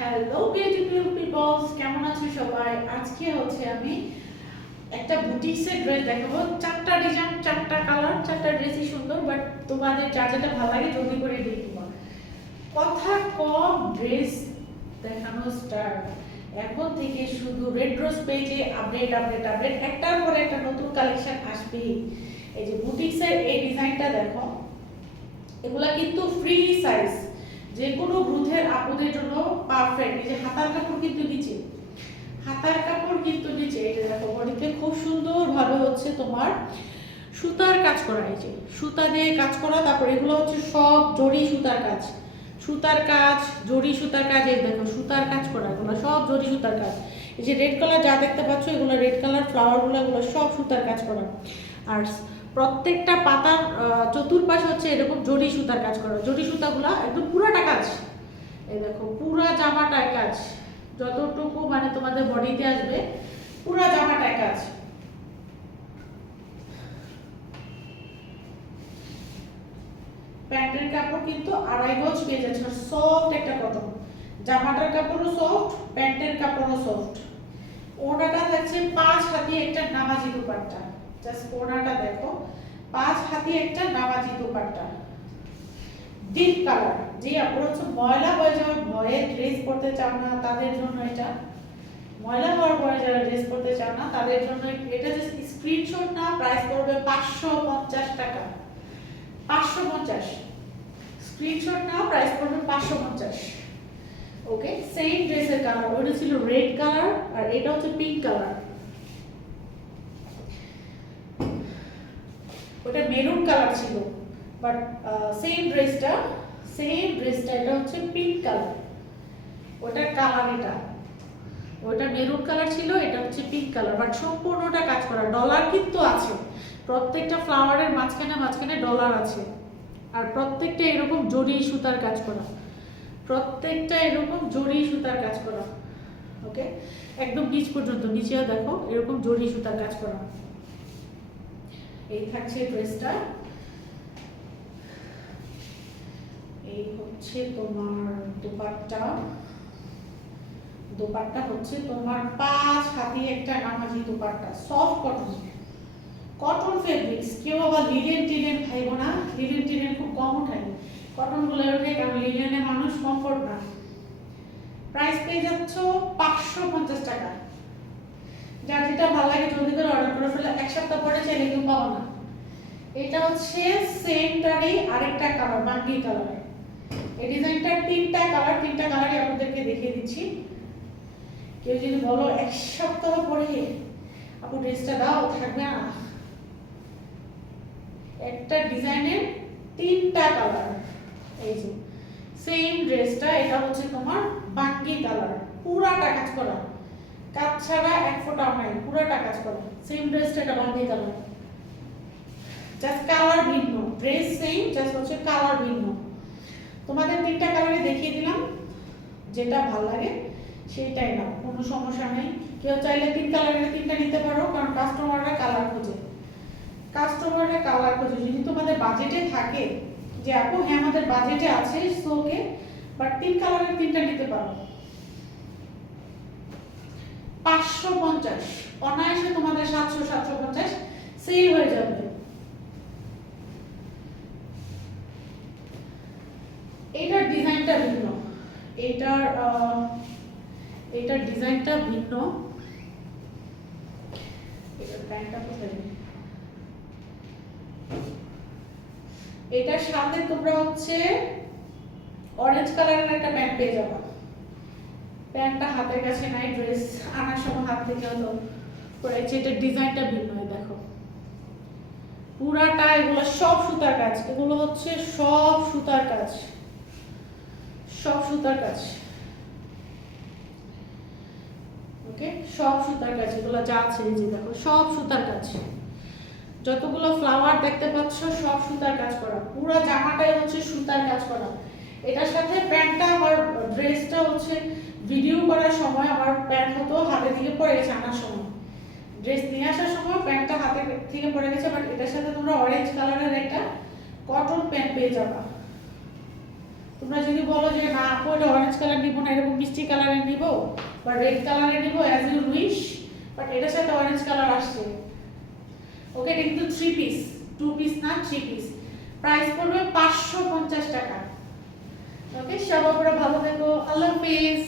Hello beautiful people's কেমন আছো সবাই? আজকে হচ্ছে আমি একটা বুটিক্সের ড্রেস দেখাবো। চারটা ডিজাইন চারটা কালার চারটা ড্রেসই সুন্দর বাট তোমাদের যা যেটা ভালো লাগে জলদি করে দিয়ে দিবা। কথা কম ড্রেস দেখানো স্টার্ট এখন থেকে শুধু রেড রোজ পেজে আপডেট আপডেট আপডেট একটার পরে একটা নতুন কালেকশন আসবেই। এই যে বুটিক্সের এই ডিজাইনটা দেখো, এগুলা কিন্তু ফ্রি সাইজ যে কোনো গ্রুথের আপুদের জন্য পারফেক্ট এই যে হাতার কাপড় কিন্তু নিচে হাতার কাপড় কিন্তু নিচে এই যে দেখো, বডিতে খুব সুন্দর ভাবে হচ্ছে তোমার সুতার কাজ করা যে সুতা দিয়ে কাজ করা, তারপর এগুলো হচ্ছে সব জড়ি সুতার কাজ। সুতার কাজ, জড়ি সুতার কাজ, এই দেখো, সুতার কাজ করা, এগুলো সব জড়ি সুতার কাজ। এই যে রেড কালার যা দেখতে পাচ্ছ, এগুলো রেড কালার ফ্লাওয়ারগুলো এগুলো সব সুতার কাজ করা। আর প্রত্যেকটা পাতার চতুর্পাশে হচ্ছে এরকম জড়ি সুতার কাজ করা। জড়ি সুতাগুলো একদম এই দেখো, পুরা জামাটায় কাজ। যতটুকু মানে তোমাদের বডিতে আসবে, পুরা জামাটায় কাজ। প্যান্টের কাপড় কিন্তু আড়াই গজ পেয়ে যাচ্ছে সফট একটা কটন জামাটার কাপড়ও সফট প্যান্টের কাপড়ও সফট ওনাটা থাকছে পাঁচ হাতি একটা নামাজি দুপাট্টা। জাস্ট ওনাটা দেখো, পাঁচ হাতি একটা নামাজি দুপাট্টা। ডিপ কালার যে আপনার হচ্ছে ময়লা হয়ে যাওয়ার ভয়ে ড্রেস পরতে চাও না, তাদের জন্য এটা। ময়লা হওয়ার পরে যারা ড্রেস পরতে চাও না, তাদের জন্য এটা যে স্ক্রিনশট না প্রাইস পড়বে পাঁচশো পঞ্চাশ টাকা। পাঁচশো পঞ্চাশ। স্ক্রিনশট না প্রাইস পড়বে পাঁচশো পঞ্চাশ। ওকে সেম ড্রেসের কালার ওটা ছিল রেড কালার আর এটা হচ্ছে পিঙ্ক কালার ওটা মেরুন কালার ছিল। বাট সেম ড্রেসটা সেম ড্রেসটা এটা হচ্ছে পিঙ্ক কালার ওটার কালার এটা। ওটা মেরুন কালার ছিল, এটা হচ্ছে পিঙ্ক কালার বাট সম্পূর্ণটা কাজ করা। ডলার কিন্তু আছে। প্রত্যেকটা ফ্লাওয়ারের মাঝখানে মাঝখানে ডলার আছে। আর প্রত্যেকটা এরকম জড়ি সুতার কাজ করা। প্রত্যেকটা এরকম জড়ি সুতার কাজ করা। ওকে একদম নিচ পর্যন্ত, নিচেও দেখো, এরকম জড়ি সুতার কাজ করা। এই থাকছে ড্রেসটা এই হচ্ছে তোমার দুপাট্টা। দুপাট্টা হচ্ছে তোমার পাঁচ হাতি, একটা নামাজি dupatta soft cotton cotton fabrics কেউ আবার লিলেন টিলেন খাইব না। লিলেন টিলেন খুব কম উঠাই কটনগুলো ওঠে কারণ লিলেনে মানুষ কমফোর্ট না। প্রাইস পেয়ে যাচ্ছ পাঁচশো পঞ্চাশ টাকা। যার যেটা ভালো লাগে জলদি করে অর্ডার করে ফেলে, এক সপ্তাহ পরে চাইলে কেউ পাবো না। এটা হচ্ছে সেমটারই আরেকটা কালার বাঙ্গি কালার এই ডিজাইনটার তিনটা কালার তিনটা কালারই আপনাদেরকে দেখিয়ে দিচ্ছি। কেউ যদি বলো, এক সপ্তাহ পরে আপু ড্রেসটা দাও, থাকবে না। একটা ডিজাইনের তিনটা কালার এই যে সেম ড্রেসটা এটা হচ্ছে তোমার বাঙ্গি কালার পুরাটা কাজ করা। কাজ ছাড়া এক ফোঁটাও নাই, পুরাটা কাজ করা। সেম ড্রেসটা এটা বাঙ্গি কালার জাস্ট কালার ভিন্ন। ড্রেস সেম জাস্ট হচ্ছে কালার ভিন্ন। তোমাদের তিনটা কালারে দেখিয়ে দিলাম, যেটা ভালো লাগে, সেইটাই নাও, কোনো সমস্যা নেই। কেউ চাইলে তিন কালারের তিনটা নিতে পারো, কারণ কাস্টমাররা কালার খোঁজে। কাস্টমাররা কালার খোঁজে। যদি তোমাদের বাজেটে থাকে যে, আপু হ্যাঁ আমাদের বাজেটে আছে সোকে বাট তিন কালারের তিনটা নিতে পারো। পাঁচশো পঞ্চাশ, অনায়াসে তোমাদের সাতশো সাতশো পঞ্চাশ সেল হয়ে যাবে। এটার ডিজাইনটা ভিন্ন। এটার এটার ডিজাইনটা ভিন্ন। এটার প্যান্টটা কোথায়? এটার সাথে তোমরা হচ্ছে অরেঞ্জ কালারের একটা প্যান্ট পেয়ে যাবে। প্যান্টটা হাতের কাছে নাই ড্রেস আনার সময় হাত থেকে হলো পড়েছে। এটার ডিজাইনটা ভিন্ন দেখো। পুরাটা এগুলো সব সুতার কাজ। এগুলো হচ্ছে সব সুতার কাজ। সব সুতার কাজ। ওকে? সব সুতার কাজ, এগুলো যা আছে এই যে দেখো, সব সুতার কাজ। যতগুলো ফ্লাওয়ার দেখতে পাচ্ছ, সব সুতার কাজ করা। পুরো জামাটাই হচ্ছে সুতার কাজ করা। এটার সাথে প্যান্টটা আমার ড্রেসটা হচ্ছে ভিডিও করার সময় আমার প্যান্ট হতো হাতে থেকে পড়ে গেছে আনার সময়। ড্রেস নিয়ে আসার সময় প্যান্টটা হাতে থেকে পড়ে গেছে বাট এটার সাথে তোমরা অরেঞ্জ কালারের একটা কটন প্যান্ট পেয়ে যাবা। তোমরা যদি বলো যে, না, আপু, এটা অরেঞ্জ কালার নিবো না, এরকম মিষ্টি কালারের নিবো বা রেড কালারের নিবো অ্যাজ ইউ উইশ বাট এটার সাথে অরেঞ্জ কালার আসছে। ওকে, এটা কিন্তু থ্রি পিস টু পিস না থ্রি পিস প্রাইস পড়বে পাঁচশো পঞ্চাশ টাকা। ওকে, সব আপনারা ভালো থেকো। আল্লাহ হাফেজ।